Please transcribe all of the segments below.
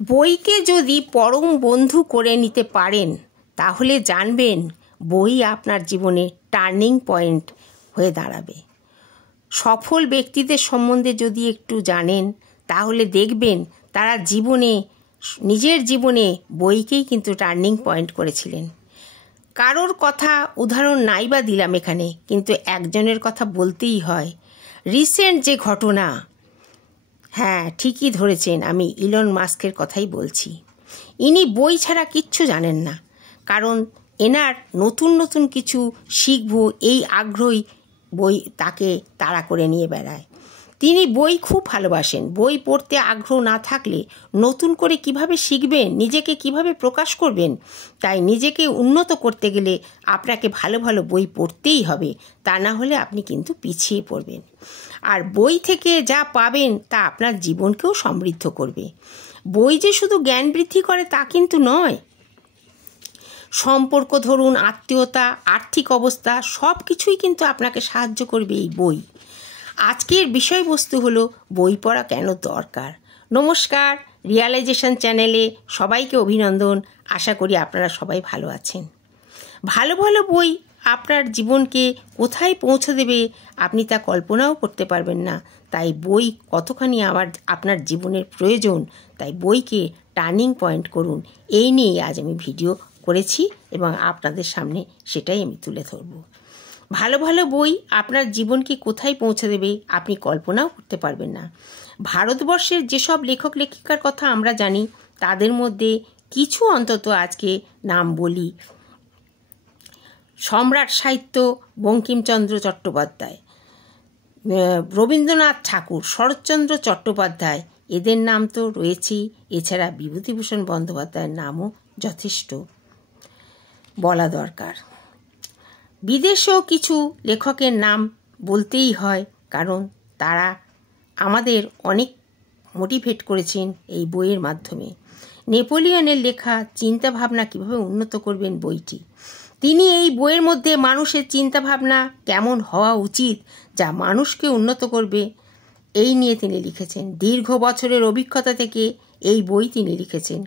বইকে যদি পরম বন্ধু করে নিতে পারেন তাহলে জানবেন বই আপনার জীবনে টার্নিং পয়েন্ট হয়ে দাঁড়াবে। সফল ব্যক্তিদের সম্বন্ধে যদি একটু জানেন তাহলে দেখবেন তারা নিজের জীবনে বইকেই কিন্তু টার্নিং পয়েন্ট করেছিলেন। কারোর কথা উদাহরণ নাই বা দিলাম এখানে, কিন্তু একজনের কথা বলতেই হয়। রিসেন্ট যে ঘটনা, হ্যাঁ ঠিকই ধরেছেন, আমি ইলন মাস্কের কথাই বলছি। ইনি বই ছাড়া কিচ্ছু জানেন না, কারণ এনার নতুন নতুন কিছু শিখব এই আগ্রহই বই তাকে তাড়া করে নিয়ে বেড়ায়। তিনি বই খুব ভালোবাসেন। বই পড়তে আগ্রহ না থাকলে নতুন করে কিভাবে শিখবেন, নিজেকে কিভাবে প্রকাশ করবেন? তাই নিজেকে উন্নত করতে গেলে আপনাকে ভালো ভালো বই পড়তেই হবে, তা না হলে আপনি কিন্তু পিছিয়ে পড়বেন। আর বই থেকে যা পাবেন তা আপনার জীবনকেও সমৃদ্ধ করবে। বই যে শুধু জ্ঞান বৃদ্ধি করে তা কিন্তু নয়। সম্পর্ক ধরুন, আত্মীয়তা, আর্থিক অবস্থা সব কিছুই কিন্তু আপনাকে সাহায্য করবে এই বই। আজকের বিষয়বস্তু হলো বই পড়া কেন দরকার। নমস্কার, রিয়ালাইজেশন চ্যানেলে সবাইকে অভিনন্দন। আশা করি আপনারা সবাই ভালো আছেন। ভালো ভালো বই আপনার জীবনকে কোথায় পৌঁছে দেবে আপনি তা কল্পনাও করতে পারবেন না। তাই বই কতখানি আপনার জীবনের প্রয়োজন, তাই বইকে টার্নিং পয়েন্ট করুন, এই নিয়ে আজ আমি ভিডিও করেছি এবং আপনাদের সামনে সেটাই আমি তুলে ধরব। ভালো ভালো বই আপনার জীবনকে কোথায় পৌঁছে দেবে আপনি কল্পনাও করতে পারবেন না। ভারতবর্ষের যেসব লেখক লেখিকার কথা আমরা জানি তাদের মধ্যে কিছু অন্তত আজকে নাম বলি। সম্রাট সাহিত্য বঙ্কিমচন্দ্র চট্টোপাধ্যায়, রবীন্দ্রনাথ ঠাকুর, শরৎচন্দ্র চট্টোপাধ্যায়, এদের নাম তো রয়েছেই। এছাড়া বিভূতিভূষণ বন্দ্যোপাধ্যায়ের নামও যথেষ্ট বলা দরকার। বিদেশেও কিছু লেখকের নাম বলতেই হয়, কারণ তারা আমাদের অনেক মোটিভেট করেছেন এই বইয়ের মাধ্যমে। নেপোলিয়নের লেখা চিন্তাভাবনা কিভাবে উন্নত করবেন বইটি, তিনি এই বইয়ের মধ্যে মানুষের চিন্তাভাবনা কেমন হওয়া উচিত যা মানুষকে উন্নত করবে এই নিয়ে তিনি লিখেছেন। দীর্ঘ বছরের অভিজ্ঞতা থেকে এই বই তিনি লিখেছেন।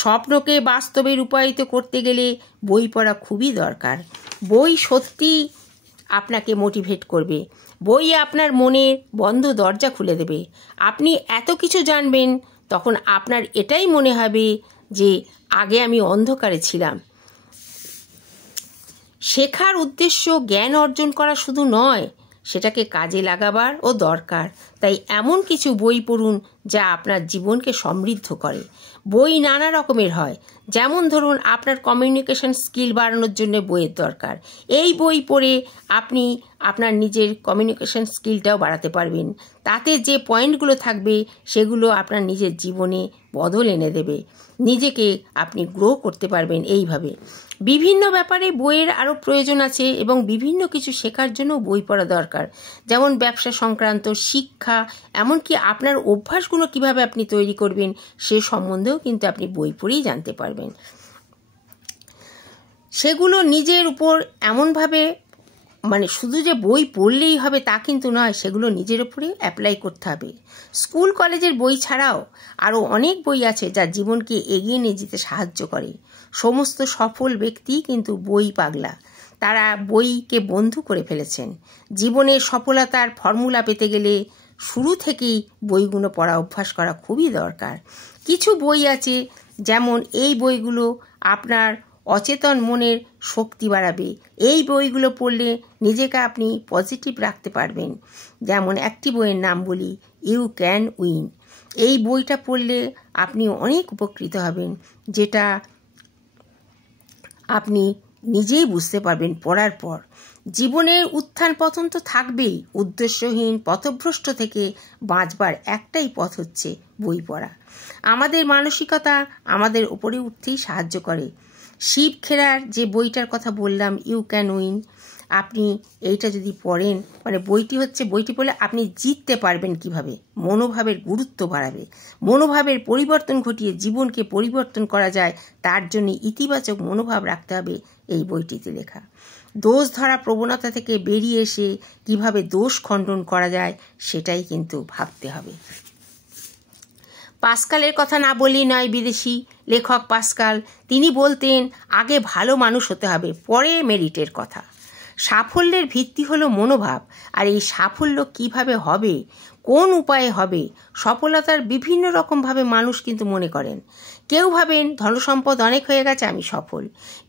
স্বপ্নকে বাস্তবে রূপায়িত করতে গেলে বই পড়া খুবই দরকার। বই সত্যি আপনাকে মোটিভেট করবে। বই আপনার মনের বন্ধ দরজা খুলে দেবে। আপনি এত কিছু জানবেন, তখন আপনার এটাই মনে হবে যে আগে আমি অন্ধকারে ছিলাম। শেখার উদ্দেশ্য জ্ঞান অর্জন করা শুধু নয়, সেটাকে কাজে লাগাবার ও দরকার। তাই এমন কিছু বই পড়ুন যা আপনার জীবনকে সমৃদ্ধ করে। বই নানা রকমের হয়, যেমন ধরুন আপনার কমিউনিকেশন স্কিল বাড়ানোর জন্য বইয়ের দরকার। এই বই পড়ে আপনি আপনার নিজের কমিউনিকেশন স্কিলটাও বাড়াতে পারবেন। তাতে যে পয়েন্টগুলো থাকবে সেগুলো আপনার নিজের জীবনে বদল এনে দেবে। নিজেকে আপনি গ্রো করতে পারবেন এইভাবে। বিভিন্ন ব্যাপারে বইয়ের আরও প্রয়োজন আছে এবং বিভিন্ন কিছু শেখার জন্য বই পড়া দরকার, যেমন ব্যবসা সংক্রান্ত, শিক্ষা, এমনকি আপনার অভ্যাসগুলো কিভাবে আপনি তৈরি করবেন সে সম্বন্ধেও কিন্তু আপনি বই পড়েই জানতে পারবেন। সেগুলো নিজের উপর এমনভাবে, মানে শুধু যে বই পড়লেই হবে তা কিন্তু নয়, সেগুলো নিজের উপরে অ্যাপ্লাই করতে হবে। স্কুল কলেজের বই ছাড়াও আরও অনেক বই আছে যা জীবনকে এগিয়ে নিয়ে যেতে সাহায্য করে। সমস্ত সফল ব্যক্তি কিন্তু বই পাগলা। তারা বইকে বন্ধু করে ফেলেছেন। জীবনের সফলতার ফর্মুলা পেতে গেলে শুরু থেকেই বইগুলো পড়া অভ্যাস করা খুবই দরকার। কিছু বই আছে, যেমন এই বইগুলো আপনার অচেতন মনের শক্তি বাড়াবে। এই বইগুলো পড়লে নিজেকে আপনি পজিটিভ রাখতে পারবেন। যেমন একটি বইয়ের নাম বলি, ইউ ক্যান উইন। এই বইটা পড়লে আপনি অনেক উপকৃত হবেন, যেটা আপনি নিজেই বুঝতে পারবেন পড়ার পর। জীবনের উত্থান পতন তো থাকবেই। উদ্দেশ্যহীন পথভ্রষ্ট থেকে বাঁচবার একটাই পথ হচ্ছে বই পড়া। আমাদের মানসিকতা আমাদের উপরে উঠতেই সাহায্য করে। শিব খেরার যে বইটার কথা বললাম, ইউ ক্যান উইন, আপনি এইটা যদি পড়েন, মানে বইটি পড়লে আপনি জিততে পারবেন কিভাবে, মনোভাবের গুরুত্ব বাড়াবে। মনোভাবের পরিবর্তন ঘটিয়ে জীবনকে পরিবর্তন করা যায়, তার জন্য ইতিবাচক মনোভাব রাখতে হবে এই বইটিতে লেখা। দোষ ধরা প্রবণতা থেকে বেরিয়ে এসে কিভাবে দোষ খণ্ডন করা যায় সেটাই কিন্তু ভাবতে হবে। পাস্কালের কথা না বললেই নয়। বিদেশি লেখক পাস্কাল, তিনি বলতেন আগে ভালো মানুষ হতে হবে, পরে মেরিটের কথা। সাফল্যের ভিত্তি হলো মনোভাব। আর এই সাফল্য কিভাবে হবে, কোন উপায়ে হবে, সফলতার বিভিন্ন রকমভাবে মানুষ কিন্তু মনে করেন। কেউ ভাবেন ধনসম্পদ অনেক হয়ে গেছে, আমি সফল।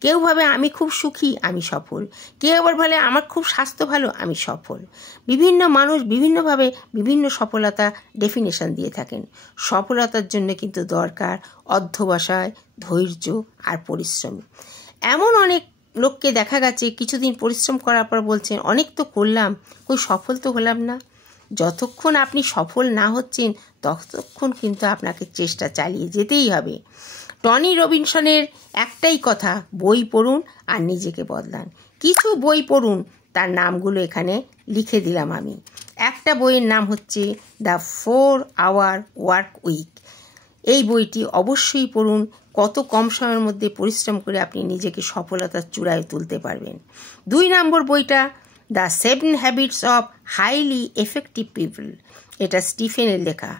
কেউ ভাবে আমি খুব সুখী, আমি সফল। কেউ আবার বলে আমার খুব স্বাস্থ্য ভালো, আমি সফল। বিভিন্ন মানুষ বিভিন্নভাবে বিভিন্ন সফলতা ডেফিনেশন দিয়ে থাকেন। সফলতার জন্য কিন্তু দরকার অধ্যবসায়, ধৈর্য আর পরিশ্রম। এমন অনেক লোককে দেখা গেছে কিছুদিন পরিশ্রম করার পর বলছেন অনেক তো করলাম, কই সফল তো হলাম না। যতক্ষণ আপনি সফল না হচ্ছেন ততক্ষণ কিন্তু আপনাকে চেষ্টা চালিয়ে যেতেই হবে। টনি রবিনসনের একটাই কথা, বই পড়ুন আর নিজেকে বদলান। কিছু বই পড়ুন, তার নামগুলো এখানে লিখে দিলাম আমি। একটা বইয়ের নাম হচ্ছে দ্য 4 Hour Work Week। এই বইটি অবশ্যই পড়ুন। কত কম সময়ের মধ্যে পরিশ্রম করে আপনি নিজেকে সফলতার চূড়ায় তুলতে পারবেন। 2 নম্বর বইটা the 7 Habits of Highly Effective People। এটা স্টিফেনের লেখা।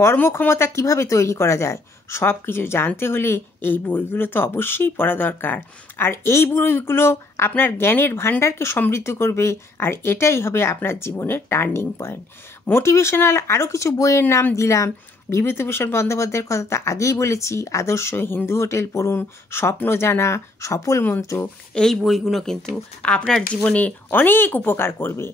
কর্মক্ষমতা কিভাবে তৈরি করা যায় সব কিছু জানতে হলে এই বইগুলো তো অবশ্যই পড়া দরকার। আর এই বইগুলো আপনার জ্ঞানের ভাণ্ডারকে সমৃদ্ধ করবে, আর এটাই হবে আপনার জীবনের টার্নিং পয়েন্ট। মোটিভেশনাল আরও কিছু বইয়ের নাম দিলাম। বিভূতিভূষণ বন্দ্যোপাধ্যায়ের কথা তো আগেই বলেছি। আদর্শ, হিন্দু হোটেল পড়ুন, স্বপ্ন জানা, সফল মন্ত্র, এই বইগুলো কিন্তু আপনার জীবনে অনেক উপকার করবে।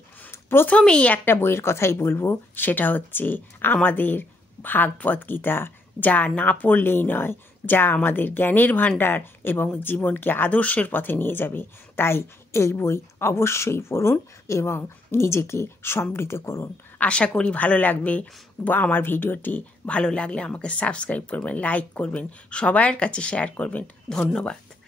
প্রথমেই একটা বইয়ের কথাই বলবো, সেটা হচ্ছে আমাদের ভাগবত গীতা, যা না পড়লেই নয়, যা আমাদের জ্ঞানের ভাণ্ডার এবং জীবনকে আদর্শের পথে নিয়ে যাবে। তাই এই বই অবশ্যই পড়ুন এবং নিজেকে সমৃদ্ধ করুন। আশা করি ভালো লাগবে। আমার ভিডিওটি ভালো লাগলে আমাকে সাবস্ক্রাইব করবেন, লাইক করবেন, সবার কাছে শেয়ার করবেন। ধন্যবাদ।